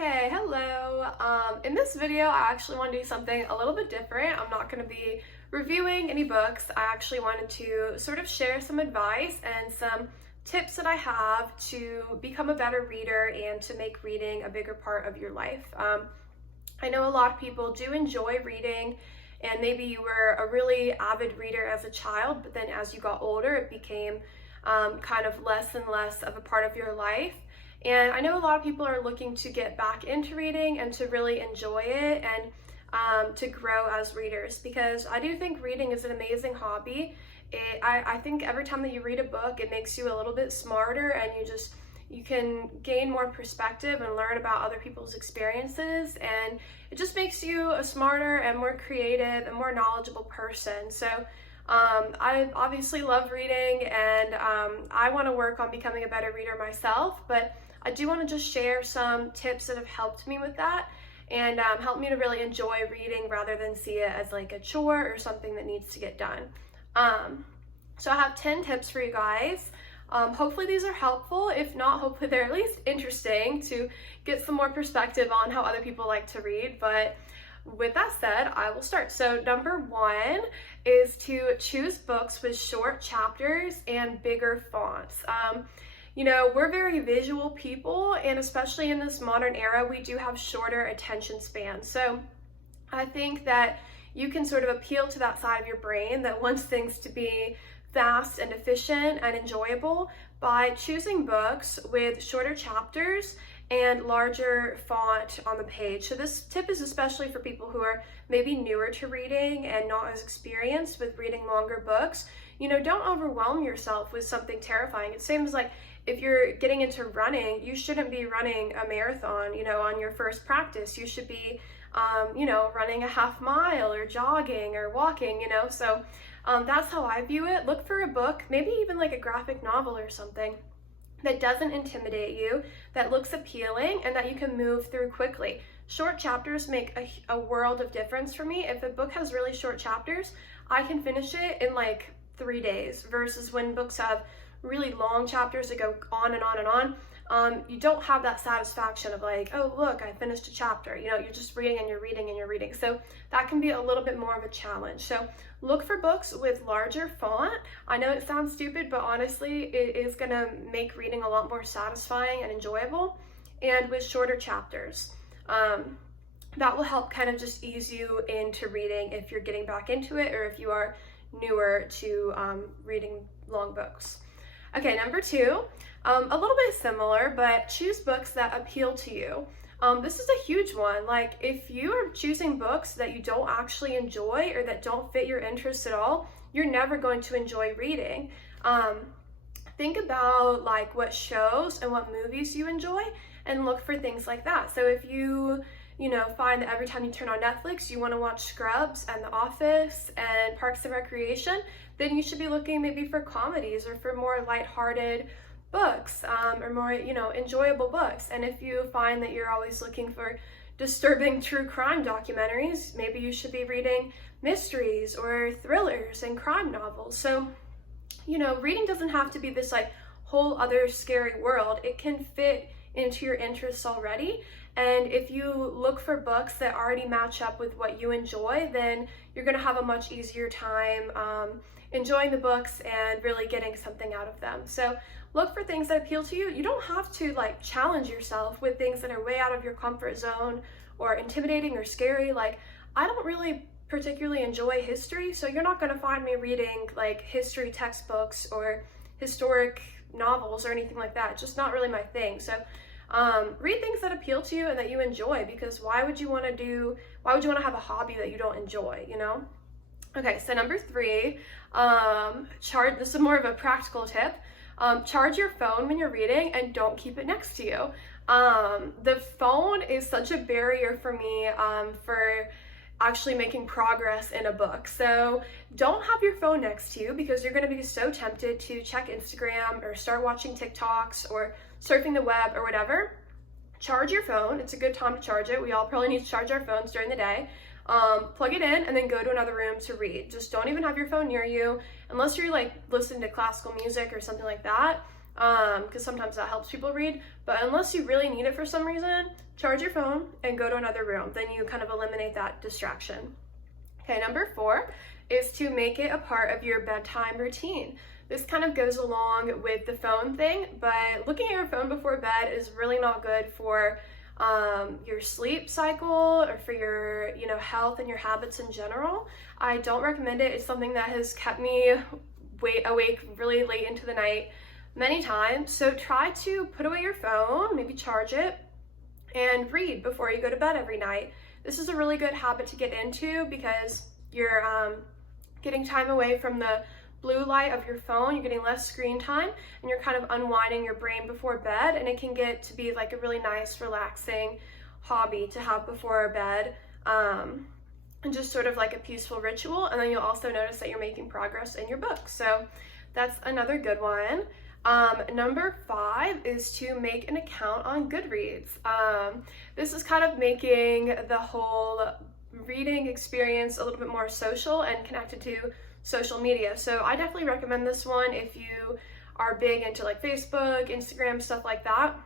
Okay, hello. In this video, I actually want to do something a little bit different. I'm not going to be reviewing any books. I actually wanted to sort of share some advice and some tips that I have to become a better reader and to make reading a bigger part of your life. I know a lot of people do enjoy reading, and maybe you were a really avid reader as a child, but then as you got older, it became kind of less and less of a part of your life. And I know a lot of people are looking to get back into reading and to really enjoy it and to grow as readers, because I do think reading is an amazing hobby. I think every time that you read a book, it makes you a little bit smarter, and you can gain more perspective and learn about other people's experiences, and it just makes you a smarter and more creative and more knowledgeable person. So I obviously love reading, and I want to work on becoming a better reader myself, but I do want to just share some tips that have helped me with that and help me to really enjoy reading rather than see it as like a chore or something that needs to get done. So I have 10 tips for you guys. Hopefully these are helpful. If not, hopefully they're at least interesting to get some more perspective on how other people like to read. But with that said, I will start. So number 1 is to choose books with short chapters and bigger fonts. You know, we're very visual people, and especially in this modern era, we do have shorter attention spans. So I think that you can sort of appeal to that side of your brain that wants things to be fast and efficient and enjoyable by choosing books with shorter chapters and larger font on the page. So this tip is especially for people who are maybe newer to reading and not as experienced with reading longer books. You know, don't overwhelm yourself with something terrifying. It seems like if you're getting into running, you shouldn't be running a marathon, you know, on your first practice. You should be, you know, running a half mile or jogging or walking, you know. So that's how I view it. Look for a book, maybe even like a graphic novel or something, that doesn't intimidate you, that looks appealing, and that you can move through quickly. Short chapters make a world of difference for me. If a book has really short chapters, I can finish it in like 3 days, versus when books have really long chapters that go on and on and on. You don't have that satisfaction of like, oh look, I finished a chapter. You know, you're just reading and you're reading and you're reading. So that can be a little bit more of a challenge. So look for books with larger font. I know it sounds stupid, but honestly, it is gonna make reading a lot more satisfying and enjoyable, and with shorter chapters. That will help kind of just ease you into reading if you're getting back into it, or if you are newer to reading long books. Okay, number 2, a little bit similar, but choose books that appeal to you. This is a huge one. Like, if you are choosing books that you don't actually enjoy or that don't fit your interests at all, you're never going to enjoy reading. Think about like what shows and what movies you enjoy, and look for things like that. So if you find that every time you turn on Netflix, you want to watch Scrubs and The Office and Parks and Recreation, then you should be looking maybe for comedies or for more lighthearted books, or more, enjoyable books. And if you find that you're always looking for disturbing true crime documentaries, maybe you should be reading mysteries or thrillers and crime novels. So, reading doesn't have to be this like whole other scary world. It can fit into your interests already. And if you look for books that already match up with what you enjoy, then you're going to have a much easier time enjoying the books and really getting something out of them. So look for things that appeal to you. You don't have to like challenge yourself with things that are way out of your comfort zone or intimidating or scary. Like, I don't really particularly enjoy history, so you're not going to find me reading like history textbooks or historic novels or anything like that. It's just not really my thing. So read things that appeal to you and that you enjoy, because why would you want to have a hobby that you don't enjoy, Okay, so number 3, this is more of a practical tip. Charge your phone when you're reading and don't keep it next to you. The phone is such a barrier for me for actually making progress in a book. So don't have your phone next to you, because you're going to be so tempted to check Instagram or start watching TikToks or surfing the web or whatever. Charge your phone. It's a good time to charge it. We all probably need to charge our phones during the day. Plug it in and then go to another room to read. Just don't even have your phone near you unless you're like listening to classical music or something like that. because sometimes that helps people read. But unless you really need it for some reason, charge your phone and go to another room. Then you kind of eliminate that distraction. Okay, number 4 is to make it a part of your bedtime routine. This kind of goes along with the phone thing, but looking at your phone before bed is really not good for your sleep cycle or for your health and your habits in general. I don't recommend it. It's something that has kept me awake really late into the night many times. So try to put away your phone, maybe charge it, and read before you go to bed every night. This is a really good habit to get into because you're getting time away from the blue light of your phone, you're getting less screen time, and you're kind of unwinding your brain before bed, and it can get to be like a really nice, relaxing hobby to have before bed, and just sort of like a peaceful ritual. And then you'll also notice that you're making progress in your book. So that's another good one. Number 5 is to make an account on Goodreads. This is kind of making the whole reading experience a little bit more social and connected to social media. So I definitely recommend this one if you are big into like Facebook, Instagram, stuff like that.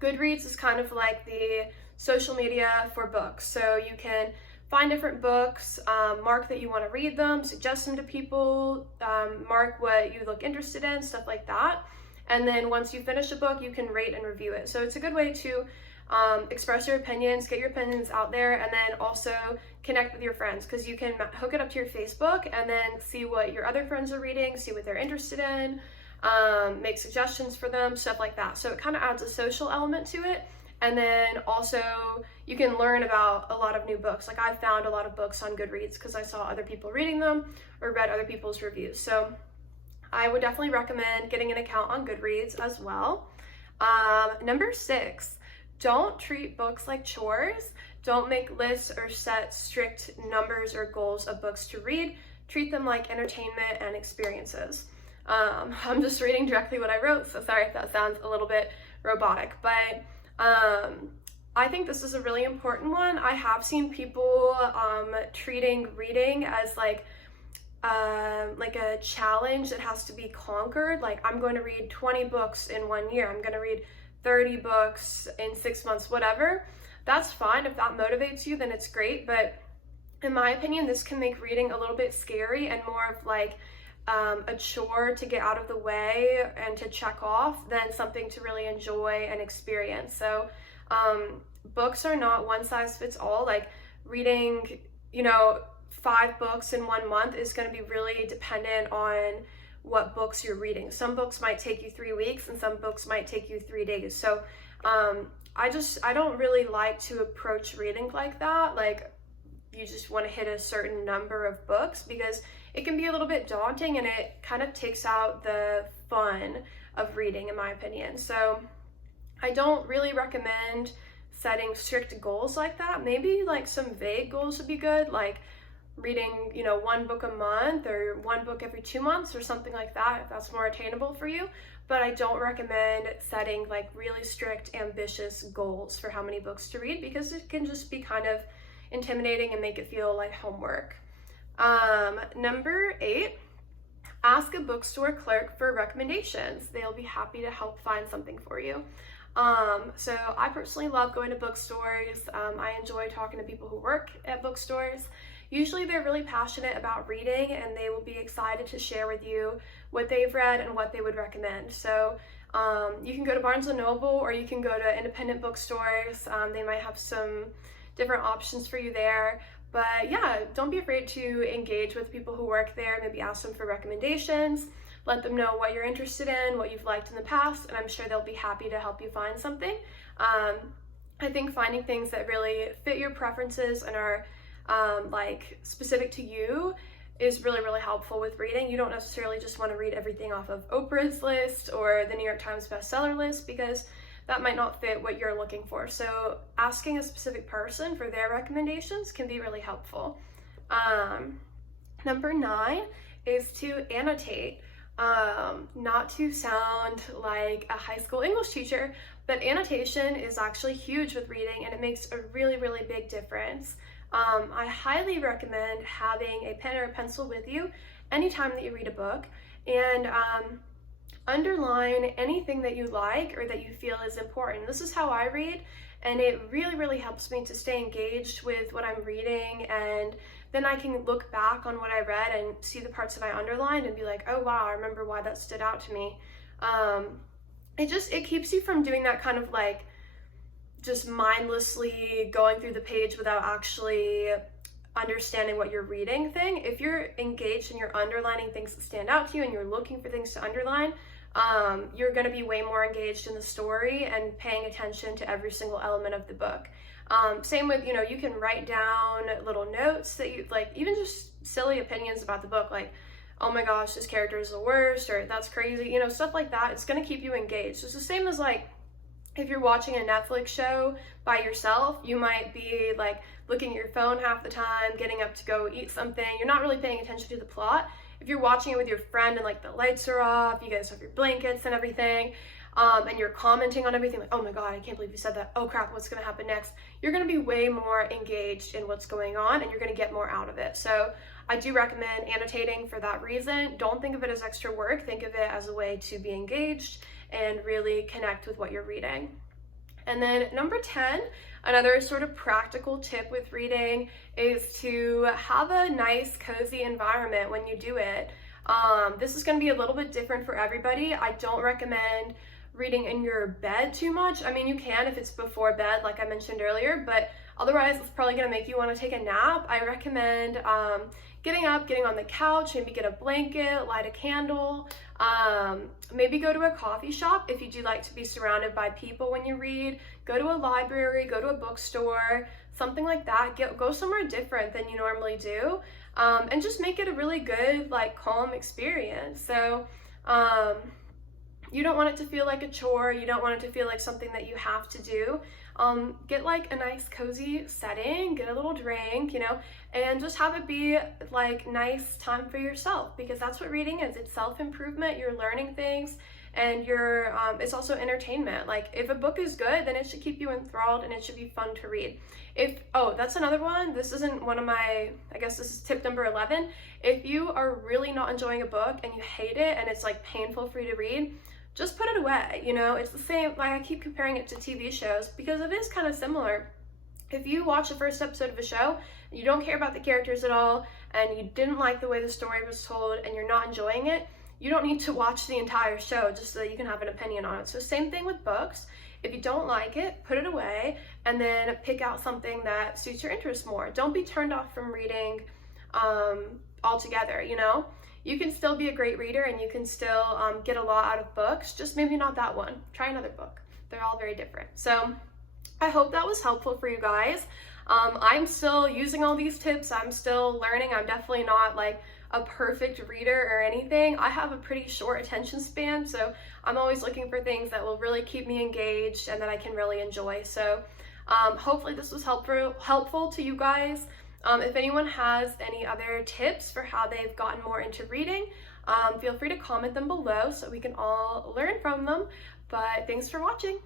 Goodreads is kind of like the social media for books. So you can find different books, mark that you want to read them, suggest them to people, mark what you look interested in, stuff like that. And then once you finish a book, you can rate and review it. So it's a good way to express your opinions, get your opinions out there, and then also connect with your friends, because you can hook it up to your Facebook and then see what your other friends are reading, see what they're interested in, make suggestions for them, stuff like that. So it kind of adds a social element to it. And then also you can learn about a lot of new books. Like I found a lot of books on Goodreads because I saw other people reading them or read other people's reviews. So I would definitely recommend getting an account on Goodreads as well. Number 6, don't treat books like chores. Don't make lists or set strict numbers or goals of books to read. Treat them like entertainment and experiences. I'm just reading directly what I wrote, so sorry if that sounds a little bit robotic, but I think this is a really important one. I have seen people treating reading as like a challenge that has to be conquered. Like, I'm going to read 20 books in 1 year. I'm going to read 30 books in 6 months, whatever. That's fine. If that motivates you, then it's great. But in my opinion, this can make reading a little bit scary and more of like a chore to get out of the way and to check off than something to really enjoy and experience. So books are not one size fits all. Like reading, 5 books in 1 month is going to be really dependent on what books you're reading. Some books might take you 3 weeks and some books might take you 3 days. So I don't really like to approach reading like that. Like you just want to hit a certain number of books, because it can be a little bit daunting and it kind of takes out the fun of reading, in my opinion. So I don't really recommend setting strict goals like that. Maybe like some vague goals would be good, like reading, 1 book a month or 1 book every 2 months or something like that, if that's more attainable for you. But I don't recommend setting like really strict, ambitious goals for how many books to read, because it can just be kind of intimidating and make it feel like homework. Number 8, ask a bookstore clerk for recommendations. They'll be happy to help find something for you. So I personally love going to bookstores. I enjoy talking to people who work at bookstores. Usually they're really passionate about reading and they will be excited to share with you what they've read and what they would recommend. So you can go to Barnes & Noble or you can go to independent bookstores. They might have some different options for you there. But yeah, don't be afraid to engage with people who work there. Maybe ask them for recommendations. Let them know what you're interested in, what you've liked in the past, and I'm sure they'll be happy to help you find something. I think finding things that really fit your preferences and are like specific to you is really, really helpful with reading. You don't necessarily just want to read everything off of Oprah's list or the New York Times bestseller list, because that might not fit what you're looking for. So asking a specific person for their recommendations can be really helpful. Number 9 is to annotate. Not to sound like a high school English teacher, but annotation is actually huge with reading and it makes a really, really big difference. I highly recommend having a pen or a pencil with you anytime that you read a book. And underline anything that you like or that you feel is important. This is how I read, and it really, really helps me to stay engaged with what I'm reading, and then I can look back on what I read and see the parts that I underlined and be like, oh wow, I remember why that stood out to me. It keeps you from doing that kind of like just mindlessly going through the page without actually understanding what you're reading thing. If you're engaged and you're underlining things that stand out to you and you're looking for things to underline, you're going to be way more engaged in the story and paying attention to every single element of the book. Same with, you can write down little notes that you like, even just silly opinions about the book, like, oh my gosh, this character is the worst, or that's crazy, stuff like that. It's going to keep you engaged. It's the same as like, if you're watching a Netflix show by yourself, you might be like looking at your phone half the time, getting up to go eat something. You're not really paying attention to the plot. If you're watching it with your friend and like the lights are off, you guys have your blankets and everything, and you're commenting on everything, like, oh my God, I can't believe you said that. Oh crap, what's gonna happen next? You're gonna be way more engaged in what's going on and you're gonna get more out of it. So I do recommend annotating for that reason. Don't think of it as extra work. Think of it as a way to be engaged and really connect with what you're reading. And then number 10, another sort of practical tip with reading is to have a nice, cozy environment when you do it. This is going to be a little bit different for everybody. I don't recommend reading in your bed too much. I mean, you can if it's before bed, like I mentioned earlier, but otherwise it's probably going to make you want to take a nap. I recommend getting up, getting on the couch, maybe get a blanket, light a candle, maybe go to a coffee shop if you do like to be surrounded by people when you read. Go to a library, go to a bookstore, something like that. Go somewhere different than you normally do, and just make it a really good, like, calm experience. So you don't want it to feel like a chore. You don't want it to feel like something that you have to do. Get like a nice cozy setting, get a little drink, and just have it be like nice time for yourself, because that's what reading is. It's self-improvement. You're learning things, and it's also entertainment. Like, if a book is good, then it should keep you enthralled and it should be fun to read. That's another one. This isn't one of my, I guess this is tip number 11. If you are really not enjoying a book and you hate it and it's like painful for you to read, just put it away. It's the same, like I keep comparing it to TV shows because it is kind of similar. If you watch the first episode of a show and you don't care about the characters at all and you didn't like the way the story was told and you're not enjoying it, you don't need to watch the entire show just so that you can have an opinion on it. So same thing with books. If you don't like it, put it away and then pick out something that suits your interest more. Don't be turned off from reading altogether, You can still be a great reader and you can still get a lot out of books, just maybe not that one. Try another book. They're all very different. So I hope that was helpful for you guys. I'm still using all these tips. I'm still learning. I'm definitely not like a perfect reader or anything. I have a pretty short attention span, so I'm always looking for things that will really keep me engaged and that I can really enjoy. So hopefully this was helpful to you guys. If anyone has any other tips for how they've gotten more into reading, feel free to comment them below so we can all learn from them. But thanks for watching.